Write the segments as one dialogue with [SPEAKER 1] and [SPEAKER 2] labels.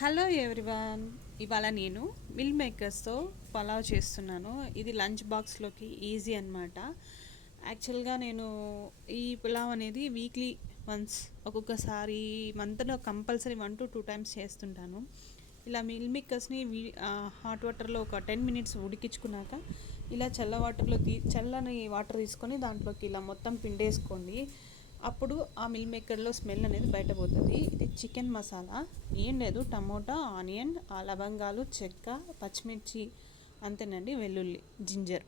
[SPEAKER 1] Hello everyone ఇవాళ నేను mill మేకర్స్తో pulao చేస్తున్నాను. ఇది లంచ్ బాక్స్లోకి ఈజీ అనమాట యాక్చువల్గా నేను ఈ పులావ్ అనేది వీక్లీ వన్స్ ఒక్కొక్కసారి మంత్లో compulsory one to two times చేస్తుంటాను. ఇలా మిల్ మేకర్స్ని వీ హాట్ వాటర్లో ఒక టెన్ మినిట్స్ ఉడికించుకున్నాక ఇలా చల్ల వాటర్లో తీ చల్లని వాటర్ తీసుకొని దాంట్లోకి ఇలా మొత్తం పిండేసుకోండి. అప్పుడు ఆ మిల్ మేకర్లో స్మెల్ అనేది బయట పోతుంది ఇది చికెన్ మసాలా ఏం లేదు టమోటా ఆనియన్ ఆ లవంగాలు చెక్క పచ్చిమిర్చి అంతేనండి వెల్లుల్లి జింజర్.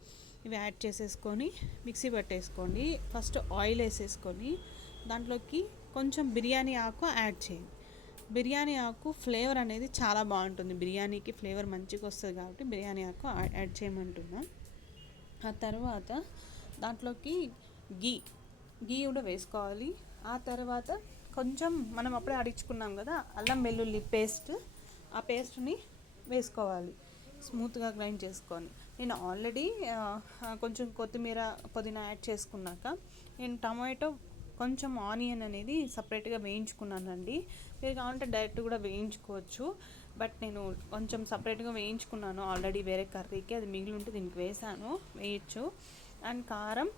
[SPEAKER 1] ఇవి యాడ్ చేసేసుకొని మిక్సీ పట్టేసుకోండి. ఫస్ట్ ఆయిల్ వేసేసుకొని దాంట్లోకి కొంచెం బిర్యానీ ఆకు యాడ్ చేయండి. బిర్యానీ ఆకు ఫ్లేవర్ అనేది చాలా బాగుంటుంది. బిర్యానీకి ఫ్లేవర్ మంచిగా వస్తుంది కాబట్టి బిర్యానీ ఆకు యాడ్ చేయమంటున్నాం. ఆ తర్వాత దాంట్లోకి గీ గీ కూడా వేసుకోవాలి. ఆ తర్వాత కొంచెం మనం అప్పుడే అడిచుకున్నాం కదా అల్లం వెల్లుల్లి పేస్ట్. ఆ పేస్ట్ని వేసుకోవాలి. స్మూత్గా గ్రైండ్ చేసుకొని. నేను ఆల్రెడీ కొంచెం కొత్తిమీర పుదీనా యాడ్ చేసుకున్నాక నేను టమాటో కొంచెం ఆనియన్ అనేది సపరేట్గా వేయించుకున్నానండి. మీరు కావాలంటే డైరెక్ట్ కూడా వేయించుకోవచ్చు. బట్ నేను కొంచెం సపరేట్గా వేయించుకున్నాను ఆల్రెడీ వేరే కర్రీకి. అది మిగిలి ఉంటే దీనికి వేసాను వేయచ్చు. అండ్ కారం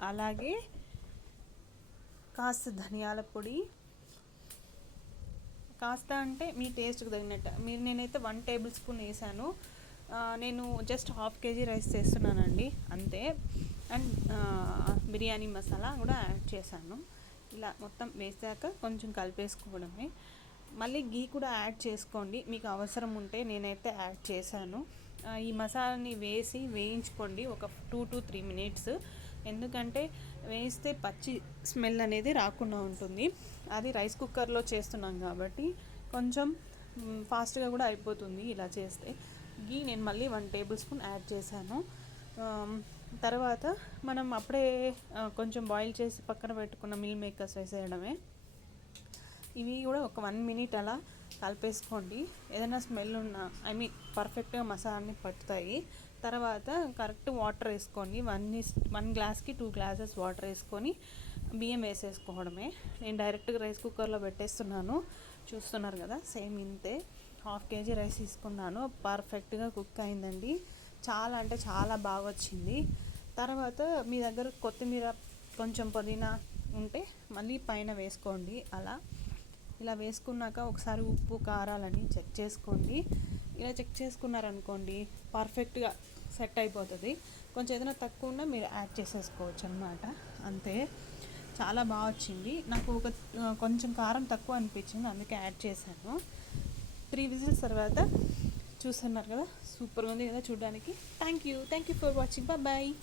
[SPEAKER 1] అలాగే కాస్త ధనియాల పొడి. కాస్త అంటే మీ టేస్ట్కి తగినట్టు. మీరు నేనైతే వన్ టేబుల్ స్పూన్ వేసాను. నేను జస్ట్ హాఫ్ కేజీ రైస్ చేస్తున్నానండి అంతే. అండ్ బిర్యానీ మసాలా కూడా యాడ్ చేశాను. ఇలా మొత్తం వేసాక కొంచెం కలిపేసుకోవడమే. మళ్ళీ గీ కూడా యాడ్ చేసుకోండి మీకు అవసరం ఉంటే నేనైతే యాడ్ చేశాను. ఈ మసాలాని వేసి వేయించుకోండి ఒక టూ టు త్రీ మినిట్స్. ఎందుకంటే వేస్తే పచ్చి స్మెల్ అనేది రాకుండా ఉంటుంది. అది రైస్ కుక్కర్లో చేస్తున్నాం కాబట్టి కొంచెం ఫాస్ట్గా కూడా అయిపోతుంది ఇలా చేస్తే. గీ నేను మళ్ళీ వన్ టేబుల్ స్పూన్ యాడ్ చేశాను. తర్వాత మనం అప్పుడే కొంచెం బాయిల్ చేసి పక్కన పెట్టుకున్న మిల్ మేకర్స్ వేసేయడమే. ఇవి కూడా ఒక వన్ మినిట్ అలా కలిపేసుకోండి. ఏదైనా స్మెల్ ఉన్నా ఐ మీన్ పర్ఫెక్ట్గా మసాలాన్ని పట్టుతాయి. తర్వాత కరెక్ట్ వాటర్ వేసుకోండి. వన్ వన్ గ్లాస్కి టూ గ్లాసెస్ వాటర్ వేసుకొని బియ్యం వేసేసుకోవడమే. నేను డైరెక్ట్గా రైస్ కుక్కర్లో పెట్టేస్తున్నాను. చూస్తున్నారు కదా సేమ్ ఇంతే. హాఫ్ కేజీ రైస్ తీసుకున్నాను. పర్ఫెక్ట్గా కుక్ అయిందండి. చాలా అంటే చాలా బాగా వచ్చింది. తర్వాత మీ దగ్గర కొత్తిమీర కొంచెం పుదీనా ఉంటే మళ్ళీ పైన వేసుకోండి. అలా ఇలా వేసుకున్నాక ఒకసారి ఉప్పు కారాలని చెక్ చేసుకోండి. ఇలా చెక్ చేసుకున్నారనుకోండి పర్ఫెక్ట్గా సెట్ అయిపోతుంది. కొంచెం ఏదైనా తక్కువ ఉన్నా మీరు యాడ్ చేసేసుకోవచ్చు అనమాట అంతే. చాలా బాగా వచ్చింది. నాకు ఒక కొంచెం కారం తక్కువ అనిపించింది అందుకే యాడ్ చేశాను. త్రీ విజిల్స్ తర్వాత చూస్తున్నారు కదా సూపర్గా ఉంది కదా చూడడానికి. Thank you. Thank you for watching. Bye.